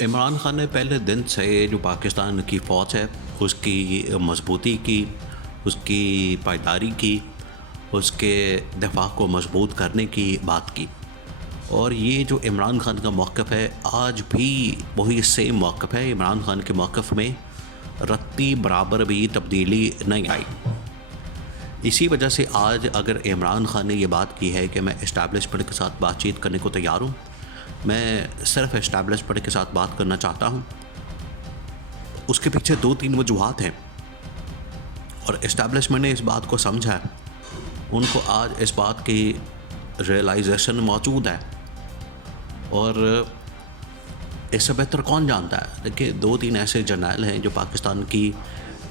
इमरान खान ने पहले दिन से जो पाकिस्तान की फ़ौज है उसकी मजबूती की, उसकी पायदारी की, उसके दिफा को मजबूत करने की बात की। और ये जो इमरान खान का मौक़िफ़ है आज भी वही सेम मौक़िफ़ है। इमरान खान के मौक़िफ़ में रत्ती बराबर भी तब्दीली नहीं आई। इसी वजह से आज अगर इमरान खान ने ये बात की है कि मैं इस्टेब्लिशमेंट के साथ बातचीत करने को तैयार हूँ, मैं सिर्फ इस्टेब्लिशमेंट के साथ बात करना चाहता हूँ, उसके पीछे 2-3 वजूहात हैं और इस्टेब्लिशमेंट ने इस बात को समझा है। उनको आज इस बात की रियलाइजेशन मौजूद है और इससे बेहतर कौन जानता है। देखिए 2-3 ऐसे जर्नल हैं जो पाकिस्तान की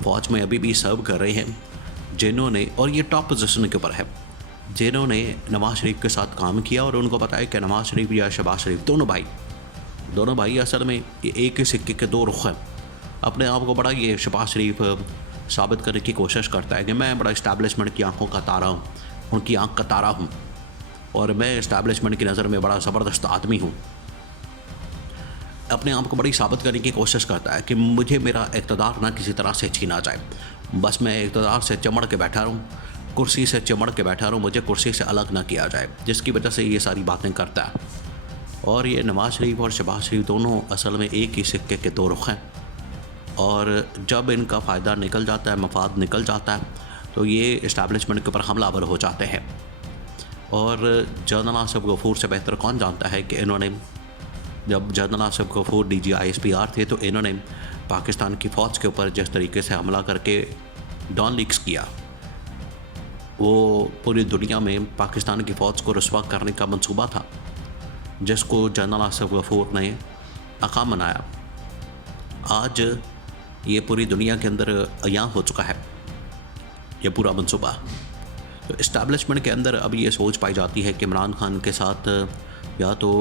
फ़ौज में अभी भी सर्व कर रहे हैं, जिन्होंने, और ये टॉप पोजीशन के ऊपर है, जिन्होंने नवाज़ शरीफ के साथ काम किया और उनको पता है कि नवाज़ शरीफ या शहबाज शरीफ दोनों भाई असल में ये एक ही सिक्के के दो रुख हैं। अपने आप को बड़ा ये शहबाज शरीफ साबित करने की कोशिश करता है कि मैं बड़ा इस्टेब्लिशमेंट की आंखों का तारा हूँ, उनकी आंख का तारा हूँ और मैं इस्टेब्लिशमेंट की नज़र में बड़ा ज़बरदस्त आदमी हूँ। अपने आप को बड़ी साबित करने की कोशिश करता है कि मुझे मेरा इक़्तिदार ना किसी तरह से छीना जाए, बस मैं इक़्तिदार से चिमड़ के बैठा रहूँ, कुर्सी से चिमड़ के बैठा रहूँ, मुझे कुर्सी से अलग ना किया जाए, जिसकी वजह से ये सारी बातें करता है। और ये नवाज़ शरीफ और शहबाज शरीफ दोनों असल में एक ही सिक्के के दो रुख हैं और जब इनका फ़ायदा निकल जाता है, मफाद निकल जाता है, तो ये इस्टेब्लिशमेंट के ऊपर हमलावर हो जाते हैं। और जनरल आसिफ गफूर से बेहतर कौन जानता है कि इन्होंने, जब general Asif Ghafoor DG ISPR थे, तो इन्होंने पाकिस्तान की फ़ौज के ऊपर जिस तरीके से हमला करके डॉन लीक्स किया, वो पूरी दुनिया में पाकिस्तान की फ़ौज को रुस्वा करने का मंसूबा था, जिसको जनरल आसिफ गफूर ने नाकाम बनाया। आज ये पूरी दुनिया के अंदर अयां हो चुका है ये पूरा मंसूबा। तो इस्टेब्लिशमेंट के अंदर अब ये सोच पाई जाती है कि इमरान खान के साथ या तो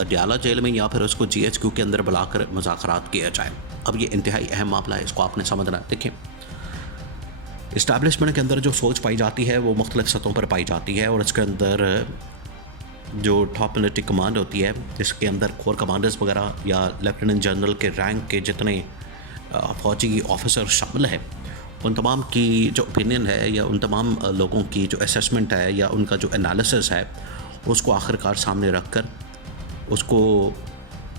अडयाला जेल में या फिर उसको GHQ के अंदर बुलाकर मुज़ाकरात किया जाए। अब ये इंतहाई अहम मामला है, इसको आपने समझना है। देखिए इस्टेब्लिशमेंट के अंदर जो सोच पाई जाती है वो मुख्तलिफ़ सतहों पर पाई जाती है और इसके अंदर जो टॉप मिलिट्री कमांड होती है, इसके अंदर कोर कमांडर्स वगैरह या लेफ्टिनेंट जनरल के रैंक के जितने फ़ौजी ऑफिसर शामिल हैं, उन तमाम की जो ओपिनियन है या उन तमाम लोगों की जो असेसमेंट है या उनका जो एनालिसिस है, उसको आखिरकार सामने रख कर, उसको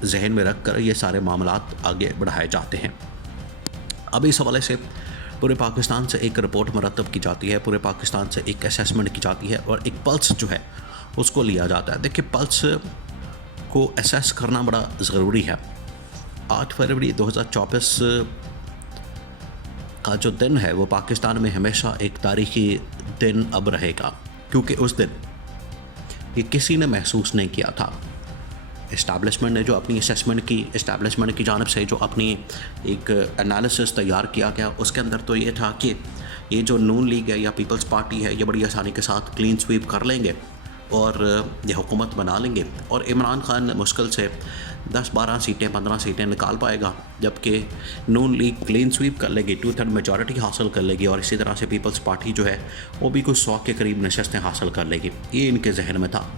जहन में रख कर ये सारे मामलात आगे बढ़ाए जाते हैं। अब इस हवाले से पूरे पाकिस्तान से एक रिपोर्ट मरतब की जाती है, पूरे पाकिस्तान से एक असेसमेंट की जाती है और एक पल्स जो है उसको लिया जाता है। देखिए पल्स को असेस करना बड़ा ज़रूरी है। 8 फरवरी 2024 का जो दिन है वो पाकिस्तान में हमेशा एक तारीख़ी दिन अब रहेगा, क्योंकि उस दिन ये किसी ने महसूस नहीं किया था। इस्टेब्लिशमेंट ने जो अपनी असेसमेंट की, इस्टेब्लिशमेंट की जानिब से जो अपनी एक एनालिसिस तैयार किया गया, उसके अंदर तो ये था कि ये जो नून लीग है या पीपल्स पार्टी है, ये बड़ी आसानी के साथ क्लीन स्वीप कर लेंगे और ये हुकूमत बना लेंगे और इमरान खान मुश्किल से 10-12 सीटें 15 सीटें निकाल पाएगा, जबकि नून लीग क्लीन स्वीप कर लेगी, 2/3 मेजॉरिटी हासिल कर लेगी और इसी तरह से पीपल्स पार्टी जो है वो भी कुछ 100 के करीब नशस्तें हासिल कर लेगी। ये इनके जहन में था,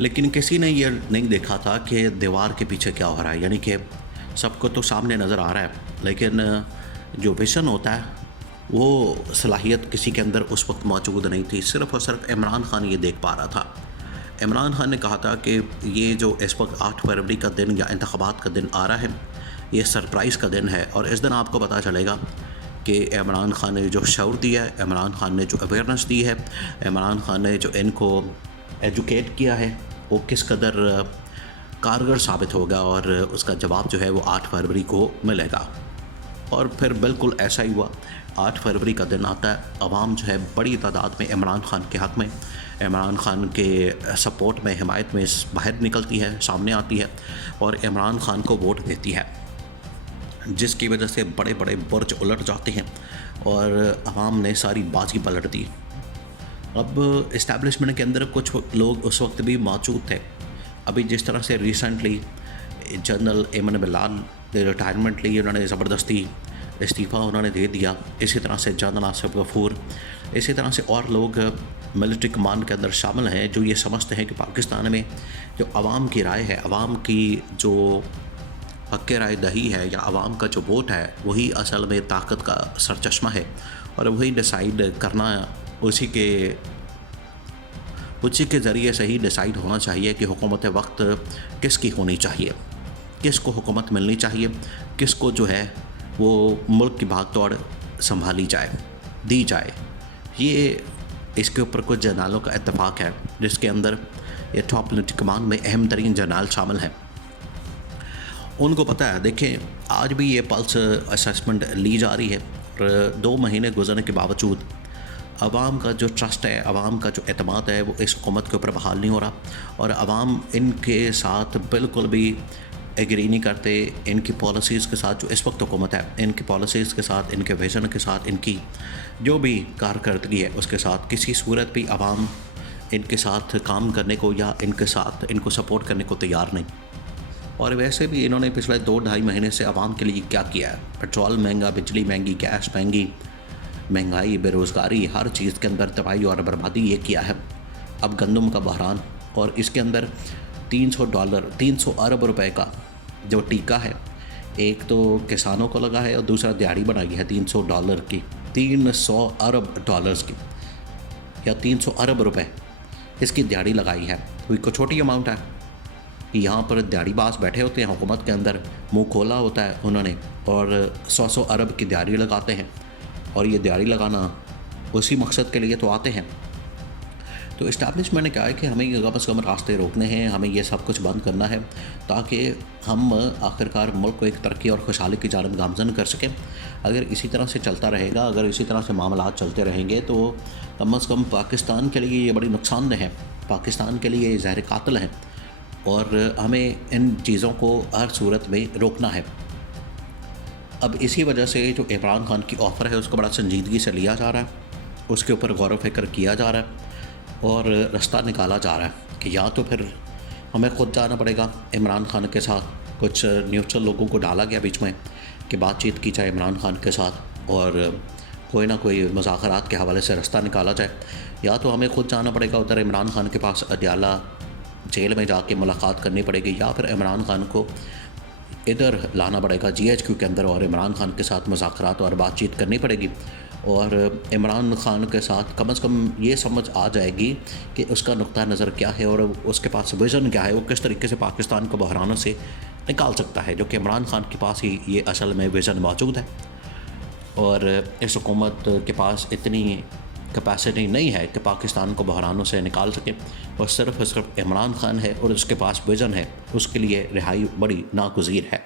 लेकिन किसी ने ये नहीं देखा था कि दीवार के पीछे क्या हो रहा है। यानी कि सबको तो सामने नज़र आ रहा है, लेकिन जो विज़न होता है वो सलाहियत किसी के अंदर उस वक्त मौजूद नहीं थी। सिर्फ़ और सिर्फ इमरान खान ये देख पा रहा था। इमरान खान ने कहा था कि ये जो इस वक्त 8 फरवरी का दिन या इंतख़ाबात का दिन आ रहा है, ये सरप्राइज़ का दिन है और इस दिन आपको पता चलेगा कि इमरान खान ने जो शऊर दिया है, इमरान खान ने जो अवेयरनेस दी है, इमरान खान ने जो इनको एजुकेट किया है, वो किस कदर कारगर साबित होगा और उसका जवाब जो है वो 8 फरवरी को मिलेगा। और फिर बिल्कुल ऐसा ही हुआ। 8 फरवरी का दिन आता है, अवाम जो है बड़ी तादाद में इमरान खान के हक़ में, इमरान खान के सपोर्ट में, हिमायत में बाहर निकलती है, सामने आती है और इमरान खान को वोट देती है, जिसकी वजह से बड़े बड़े बुर्ज उलट जाते हैं और अवाम ने सारी बाजी पलट दी। अब इस्टेब्लिशमेंट के अंदर कुछ लोग उस वक्त भी मौजूद थे। अभी जिस तरह से रिसेंटली जनरल एमन बिलाल ने रिटायरमेंट ली, उन्होंने ज़बरदस्ती इस्तीफ़ा उन्होंने दे दिया, इसी तरह से जनरल आसिफ गफूर, इसी तरह से और लोग मिलिट्री कमान के अंदर शामिल हैं जो ये समझते हैं कि पाकिस्तान में जो आवाम की राय है, आवाम की जो हक़ राय दही है या आवाम का जो वोट है, वही असल में ताकत का सरचश्मा है और वही डिसाइड करना उसी के ज़रिए से ही डिसाइड होना चाहिए कि हुकूमत वक्त किसकी होनी चाहिए, किसको हुकूमत मिलनी चाहिए, किसको जो है वो मुल्क की भाग दौड़ संभाली जाए, दी जाए। ये इसके ऊपर कुछ जनरलों का इत्तेफाक है जिसके अंदर ये टॉप मिलिट्री कमान में अहम तरीन जनरल शामिल हैं। उनको पता है, देखें आज भी ये पल्स असेसमेंट ली जा रही है और 2 महीने गुजरने के बावजूद आवाम का जो ट्रस्ट है, आवाम का जो एतमाद है वो इस हुकूमत के ऊपर बहाल नहीं हो रहा और आवाम इनके साथ बिल्कुल भी एग्री नहीं करते। इनकी पॉलिसीज़ के साथ जो इस वक्त हुकूमत है, इनकी पॉलिसीज़ के साथ, इनके विज़न के साथ, इनकी जो भी कारकर्दगी है उसके साथ किसी सूरत भी आवाम इनके साथ काम करने को या इनके साथ इनको सपोर्ट करने को तैयार नहीं। और वैसे भी इन्होंने पिछले 2-2.5 महीने से आवाम के लिए क्या किया है? पेट्रोल महंगा, बिजली महंगी, गैस महंगी, महंगाई, बेरोज़गारी, हर चीज़ के अंदर तबाही और बर्बादी ये किया है। अब गंदम का बहरान और इसके अंदर $300 अरब रुपए का जो टीका है, एक तो किसानों को लगा है और दूसरा दिहाड़ी बनाई है $300 की, $300 अरब की या 300 अरब रुपए इसकी दिहाड़ी लगाई है। कोई को छोटी अमाउंट है कि यहाँ पर दिहाड़ीबाज बैठे होते हैं हुकूमत के अंदर, मुंह खोला होता है उन्होंने और 100 अरब की दिहाड़ी लगाते हैं और ये दिहाड़ी लगाना उसी मकसद के लिए तो आते हैं। तो इस्टेब्लिशमेंट ने कहा है कि हमें ये कम से कम रास्ते रोकने हैं, हमें ये सब कुछ बंद करना है ताकि हम आखिरकार मुल्क को एक तरक्की और खुशहाली की जानब गामज़न कर सकें। अगर इसी तरह से चलता रहेगा, अगर इसी तरह से मामला चलते रहेंगे तो कम से कम पाकिस्तान के लिए ये बड़ी नुकसानदेह है, पाकिस्तान के लिए ये ज़हर कातिल हैं और हमें इन चीज़ों को हर सूरत में रोकना है। अब इसी वजह से जो इमरान खान की ऑफ़र है उसको बड़ा संजीदगी से लिया जा रहा है, उसके ऊपर गौर व फिक्र किया जा रहा है और रास्ता निकाला जा रहा है कि या तो फिर हमें ख़ुद जाना पड़ेगा इमरान खान के साथ। कुछ न्यूट्रल लोगों को डाला गया बीच में कि बातचीत की जाए इमरान खान के साथ और कोई ना कोई मुज़ाकरात के हवाले से रास्ता निकाला जाए, या तो हमें ख़ुद जाना पड़ेगा उधर इमरान खान के पास, अदयाला जेल में जाके मुलाकात करनी पड़ेगी, या फिर इमरान खान को इधर लाना पड़ेगा GHQ के अंदर और इमरान खान के साथ मुज़ाकरात और बातचीत करनी पड़ेगी और इमरान खान के साथ कम से कम ये समझ आ जाएगी कि उसका नुक्ता नज़र क्या है और उसके पास विज़न क्या है, वो किस तरीके से पाकिस्तान को बहरानों से निकाल सकता है, जो कि इमरान खान के पास ही ये असल में विज़न मौजूद है। और इस हुकूमत के पास इतनी कैपेसिटी नहीं है कि पाकिस्तान को बहरानों से निकाल सके, और सिर्फ इमरान खान है और उसके पास विज़न है, उसके लिए रिहाई बड़ी नागुज़ीर है।